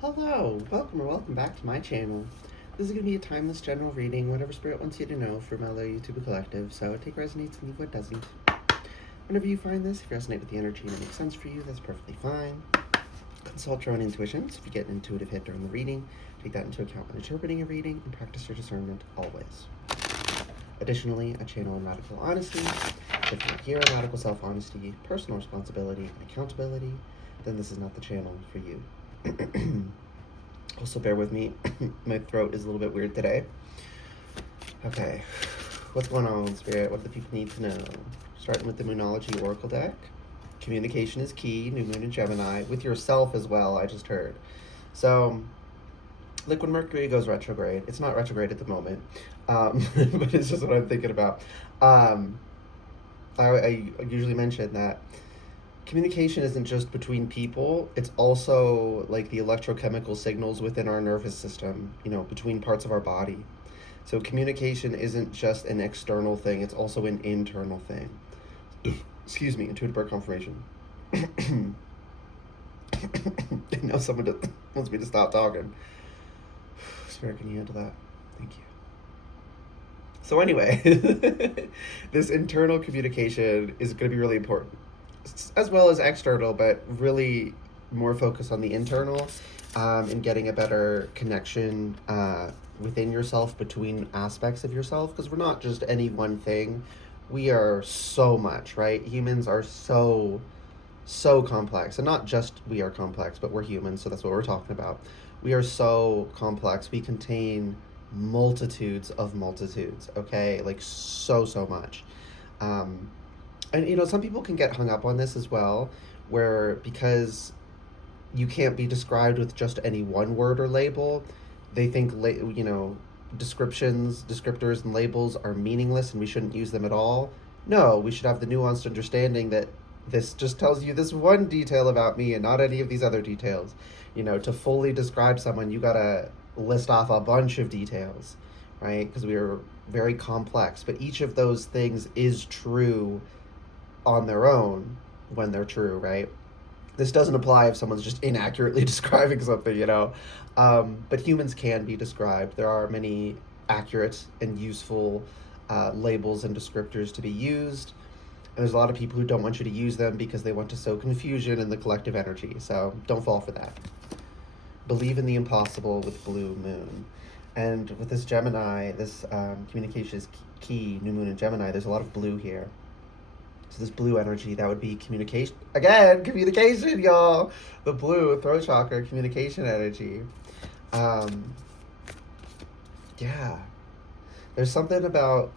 Hello, welcome or welcome back to my channel. This is going to be a timeless general reading, whatever spirit wants you to know from LA YouTube Collective, so take what resonates and leave what doesn't. Whenever you find this, if you resonate with the energy and it makes sense for you, that's perfectly fine. Consult your own intuitions. If you get an intuitive hit during the reading, take that into account when interpreting a reading and practice your discernment always. Additionally, I channel in radical honesty. If you're here in radical self-honesty, personal responsibility, and accountability, then this is not the channel for you. Also, bear with me. My throat is a little bit weird today. Okay, what's going on, Spirit? What do the people need to know? Starting with the Moonology Oracle deck. Communication is key, New Moon in Gemini, with yourself as well, I just heard. So, Liquid Mercury goes retrograde. It's not retrograde at the moment, but it's just what I'm thinking about. I usually mention that communication isn't just between people, it's also like the electrochemical signals within our nervous system, between parts of our body. So communication isn't just an external thing, it's also an internal thing. Excuse me, intuitive birth confirmation. I know someone wants me to stop talking. Spirit, can you handle that? Thank you. So anyway, this internal communication is going to be really important, as well as external, but really more focus on the internal, and getting a better connection within yourself, between aspects of yourself, because we're not just any one thing. We are so much, right? Humans are so complex, and not just we are complex, but we're humans, so that's what we're talking about. We are so complex. We contain multitudes of multitudes, okay? Like so much. And some people can get hung up on this as well, where because you can't be described with just any one word or label, they think descriptors and labels are meaningless and we shouldn't use them at all. No, we should have the nuanced understanding that this just tells you this one detail about me and not any of these other details. To fully describe someone, you gotta list off a bunch of details, right? Because we are very complex, but each of those things is true on their own when they're true, right? This doesn't apply if someone's just inaccurately describing something, but humans can be described. There are many accurate and useful labels and descriptors to be used. And there's a lot of people who don't want you to use them because they want to sow confusion in the collective energy. So don't fall for that. Believe in the impossible with Blue Moon. And with this Gemini, this communication is key, New Moon in Gemini, there's a lot of blue here. So this blue energy, that would be communication. Again, communication, y'all. The blue, throat chakra, communication energy. Yeah. There's something about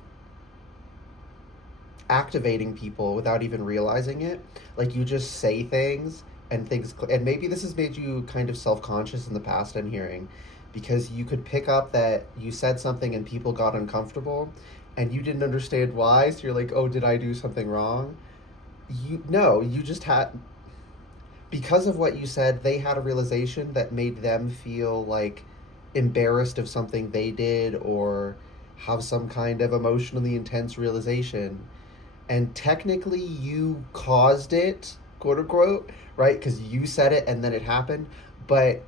activating people without even realizing it. Like you just say things and maybe this has made you kind of self-conscious in the past, I'm hearing, because you could pick up that you said something and people got uncomfortable and you didn't understand why, so you're like, oh, did I do something wrong? You just had, because of what you said, they had a realization that made them feel like embarrassed of something they did, or have some kind of emotionally intense realization. And technically you caused it, quote unquote, right? Because you said it and then it happened, but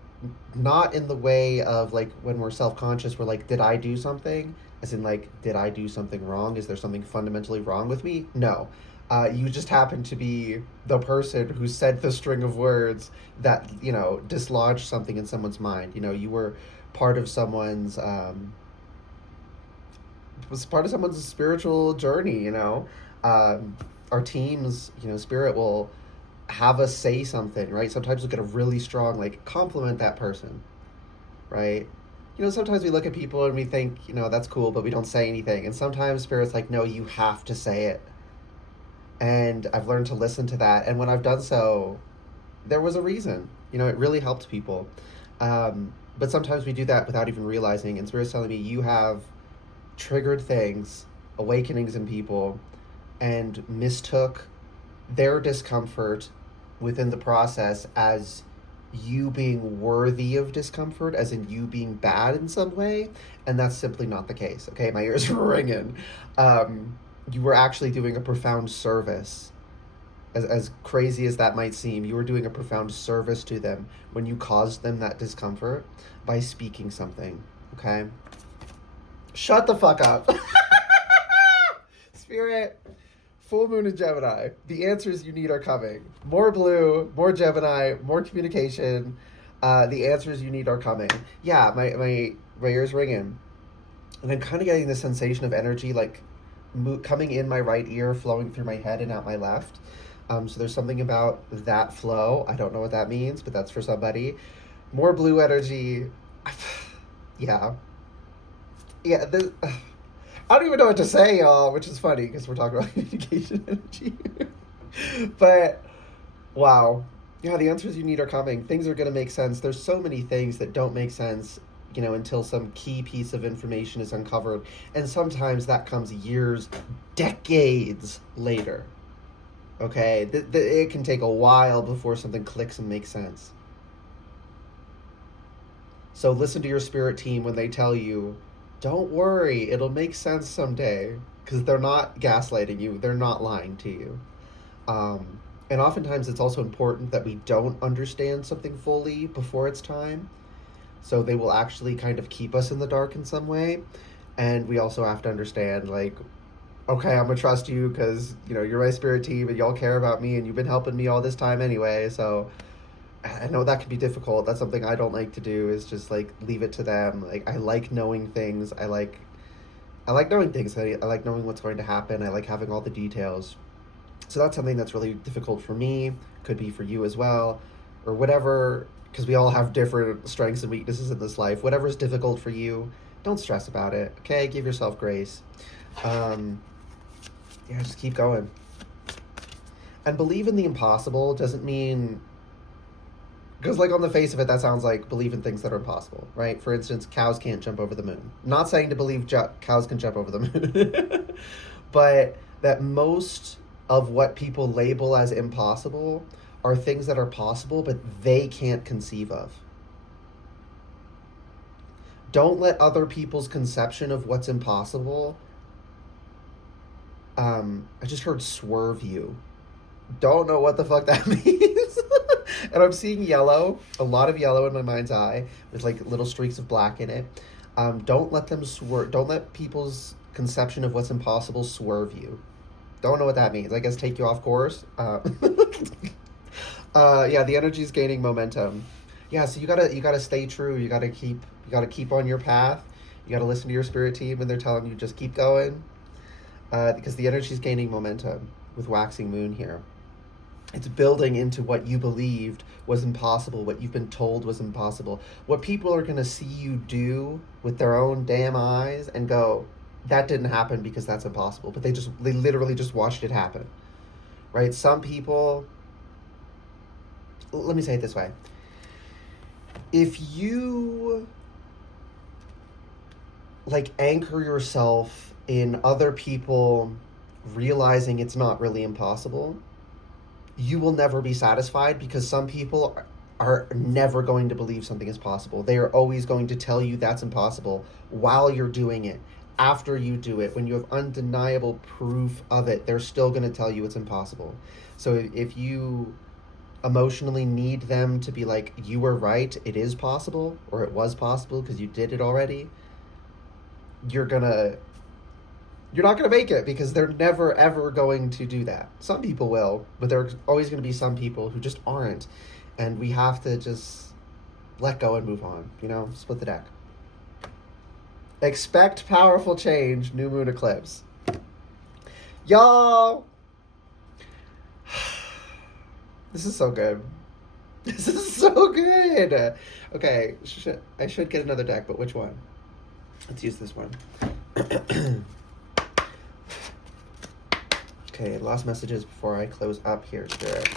not in the way of like when we're self-conscious, we're like, did I do something? As in like, did I do something wrong? Is there something fundamentally wrong with me? No. You just happen to be the person who said the string of words that, dislodged something in someone's mind. You were part of someone's, was part of someone's spiritual journey, our teams, spirit will have us say something, right? Sometimes we'll get a really strong, like, compliment that person, right? Sometimes we look at people and we think, that's cool, but we don't say anything. And sometimes spirit's like, no, you have to say it. And I've learned to listen to that. And when I've done so, there was a reason. It really helped people. But sometimes we do that without even realizing. And spirit's telling me you have triggered things, awakenings in people, and mistook their discomfort within the process as you being worthy of discomfort, as in you being bad in some way, and that's simply not the case. Okay, my ears are ringing. You were actually doing a profound service as crazy as that might seem, you were doing a profound service to them when you caused them that discomfort by speaking something, okay? Shut the fuck up. Spirit, full moon in Gemini. The answers you need are coming. More blue, more Gemini, more communication. The answers you need are coming. Yeah, my ears ringing. And I'm kind of getting the sensation of energy like coming in my right ear, flowing through my head and out my left. So there's something about that flow. I don't know what that means, but that's for somebody. More blue energy. Yeah. Yeah. I don't even know what to say, y'all, which is funny because we're talking about communication energy. But, wow. Yeah, the answers you need are coming. Things are going to make sense. There's so many things that don't make sense, until some key piece of information is uncovered. And sometimes that comes years, decades later. Okay? It can take a while before something clicks and makes sense. So listen to your spirit team when they tell you, don't worry, it'll make sense someday. Because they're not gaslighting you. They're not lying to you. And oftentimes it's also important that we don't understand something fully before it's time. So they will actually kind of keep us in the dark in some way. And we also have to understand, like, okay, I'm going to trust you because, you're my spirit team and y'all care about me and you've been helping me all this time anyway. So I know that can be difficult. That's something I don't like to do, is just, like, leave it to them. Like, I like knowing things. I like knowing things. I like knowing what's going to happen. I like having all the details. So that's something that's really difficult for me. Could be for you as well. Or whatever, because we all have different strengths and weaknesses in this life. Whatever's difficult for you, don't stress about it, okay? Give yourself grace. Just keep going. And believe in the impossible doesn't mean... Because, like, on the face of it, that sounds like believe in things that are impossible, right? For instance, cows can't jump over the moon. Not saying to believe cows can jump over the moon. But that most of what people label as impossible are things that are possible, but they can't conceive of. Don't let other people's conception of what's impossible... I just heard swerve you. Don't know what the fuck that means. And I'm seeing yellow, a lot of yellow in my mind's eye, with like little streaks of black in it. Don't let them swerve. Don't let people's conception of what's impossible swerve you. Don't know what that means. I guess take you off course. The energy's gaining momentum. Yeah, so you gotta stay true. You gotta keep on your path. You gotta listen to your spirit team when they're telling you just keep going. Because the energy's gaining momentum with waxing moon here. It's building into what you believed was impossible, what you've been told was impossible, what people are going to see you do with their own damn eyes and go, that didn't happen because that's impossible. But they literally just watched it happen, right? Some people, let me say it this way. If you like anchor yourself in other people realizing it's not really impossible, you will never be satisfied, because some people are never going to believe something is possible. They are always going to tell you that's impossible while you're doing it. After you do it, when you have undeniable proof of it, they're still going to tell you it's impossible. So if you emotionally need them to be like, you were right, it is possible, or it was possible because you did it already, you're not going to make it, because they're never, ever going to do that. Some people will, but there's always going to be some people who just aren't. And we have to just let go and move on, split the deck. Expect powerful change, new moon eclipse. Y'all, this is so good. This is so good. Okay, I should get another deck, but which one? Let's use this one. Okay, last messages before I close up here, Spirit.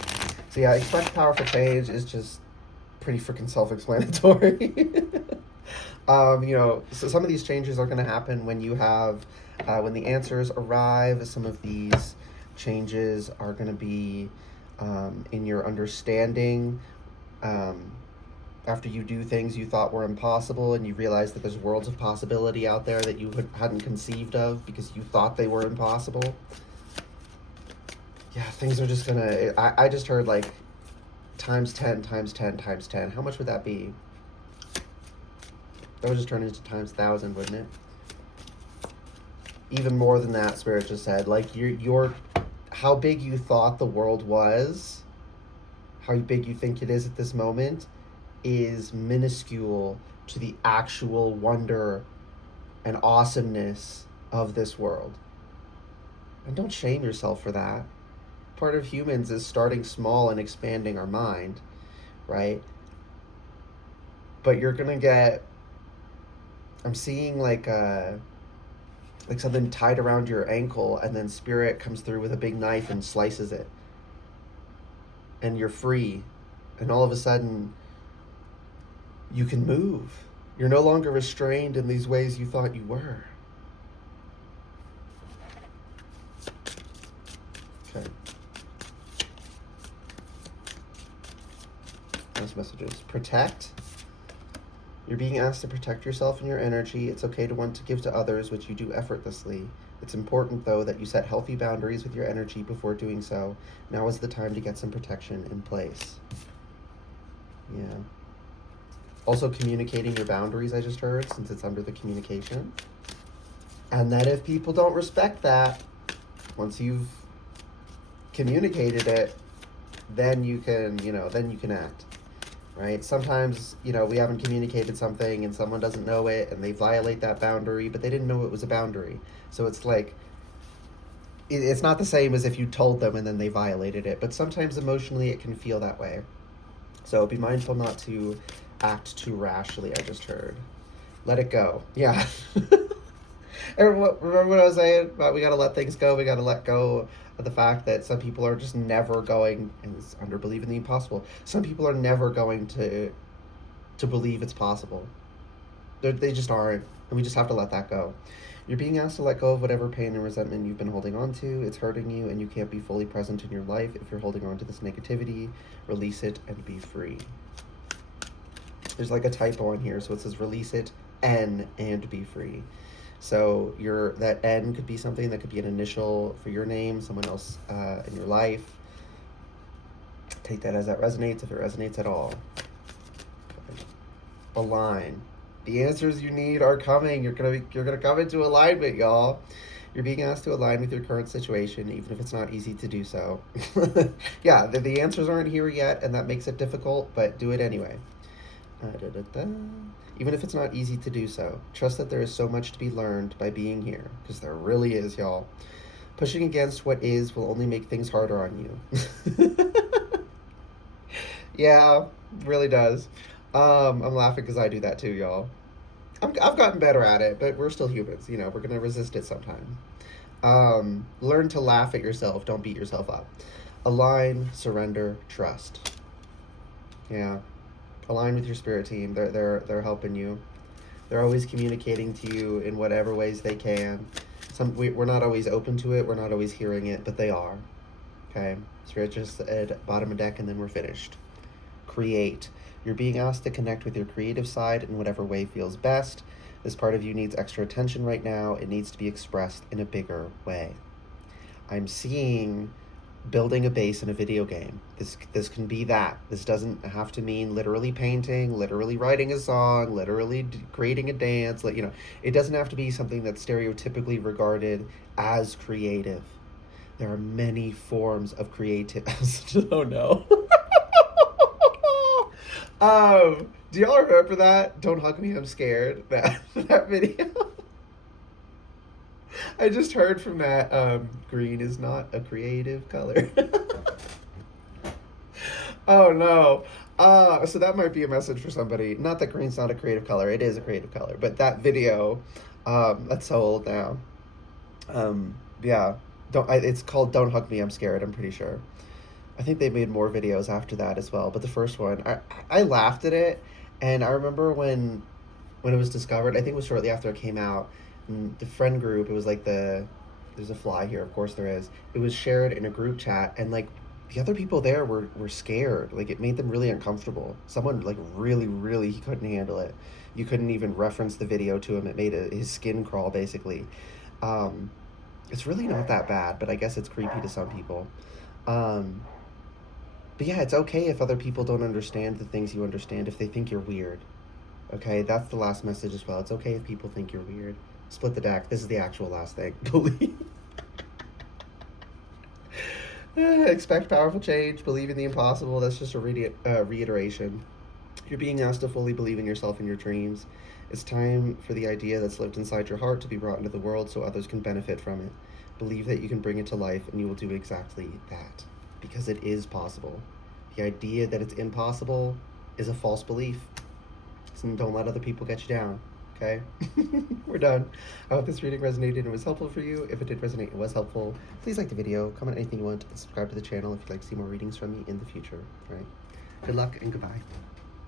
So yeah, expect powerful change is just pretty freaking self-explanatory. So some of these changes are going to happen when you have, when the answers arrive. Some of these changes are going to be in your understanding. After you do things you thought were impossible and you realize that there's worlds of possibility out there that you hadn't conceived of because you thought they were impossible. Yeah, things are just gonna. I just heard like times 10 times 10 times 10. How much would that be? That would just turn into times 1,000, wouldn't it? Even more than that, Spirit just said. Like, you're how big you thought the world was, how big you think it is at this moment, is minuscule to the actual wonder and awesomeness of this world. And don't shame yourself for that. Part of humans is starting small and expanding our mind, right? But you're gonna get. I'm seeing like something tied around your ankle, and then Spirit comes through with a big knife and slices it, and you're free, and all of a sudden you can move. You're no longer restrained in these ways you thought you were. Okay. Those messages. Protect. You're being asked to protect yourself and your energy. It's okay to want to give to others, which you do effortlessly. It's important, though, that you set healthy boundaries with your energy before doing so. Now is the time to get some protection in place. Yeah. Also, communicating your boundaries, I just heard, since it's under the communication. And that if people don't respect that, once you've communicated it, then you can, then you can act. Right? Sometimes, we haven't communicated something and someone doesn't know it and they violate that boundary, but they didn't know it was a boundary. So it's like, it's not the same as if you told them and then they violated it, but sometimes emotionally it can feel that way. So be mindful not to act too rashly, I just heard. Let it go. Yeah. Remember what I was saying about we got to let things go? We got to let go of the fact that some people are just never going, and it's under believing the impossible. Some people are never going to believe it's possible. They just aren't, and we just have to let that go. You're being asked to let go of whatever pain and resentment you've been holding on to. It's hurting you, and you can't be fully present in your life if you're holding on to this negativity. Release it and be free. There's like a typo on here, so it says release it and be free. So that N could be something that could be an initial for your name, someone else in your life. Take that as that resonates, if it resonates at all. Okay. Align. The answers you need are coming. You're gonna come into alignment, y'all. You're being asked to align with your current situation, even if it's not easy to do so. Yeah, the answers aren't here yet, and that makes it difficult, but do it anyway. Even if it's not easy to do so, trust that there is so much to be learned by being here, because there really is, y'all. Pushing against what is will only make things harder on you. Yeah, really does. I'm laughing because I do that too, y'all. I've gotten better at it, but we're still humans. We're going to resist it sometimes. Learn to laugh at yourself. Don't beat yourself up. Align, surrender, trust. Yeah. Align with your spirit team. They're helping you. They're always communicating to you in whatever ways they can. We're not always open to it. We're not always hearing it, but they are. Okay. Spirit just said bottom of deck, and then we're finished. Create. You're being asked to connect with your creative side in whatever way feels best. This part of you needs extra attention right now. It needs to be expressed in a bigger way. I'm seeing building a base in a video game. This can be that. This doesn't have to mean literally painting, literally writing a song, literally creating a dance. It doesn't have to be something that's stereotypically regarded as creative. There are many forms of creative. Oh no. Do y'all remember that? Don't hug me, I'm scared. That video. I just heard from that, green is not a creative color. Oh no. So that might be a message for somebody. Not that green's not a creative color, it is a creative color, but that video, that's so old now. Yeah. It's called Don't Hug Me, I'm Scared, I'm pretty sure. I think they made more videos after that as well, but the first one, I laughed at it, and I remember when it was discovered, I think it was shortly after it came out, the friend group, it was like there's a fly here, of course there is, it was shared in a group chat, and like the other people there were scared, like it made them really uncomfortable. Someone like really, really, he couldn't handle it. You couldn't even reference the video to him, it made his skin crawl basically. It's really not that bad, but I guess it's creepy to some people. But yeah, it's okay if other people don't understand the things you understand, if they think you're weird. Okay, that's the last message as well. It's okay if people think you're weird. Split the deck. This is the actual last thing. Believe. Expect powerful change. Believe in the impossible. That's just a reiteration. You're being asked to fully believe in yourself and your dreams. It's time for the idea that's lived inside your heart to be brought into the world so others can benefit from it. Believe that you can bring it to life and you will do exactly that. Because it is possible. The idea that it's impossible is a false belief. So don't let other people get you down. Okay? We're done. I hope this reading resonated and was helpful for you. If it did resonate and was helpful, please like the video, comment anything you want, and subscribe to the channel if you'd like to see more readings from me in the future. All right? Good luck and goodbye.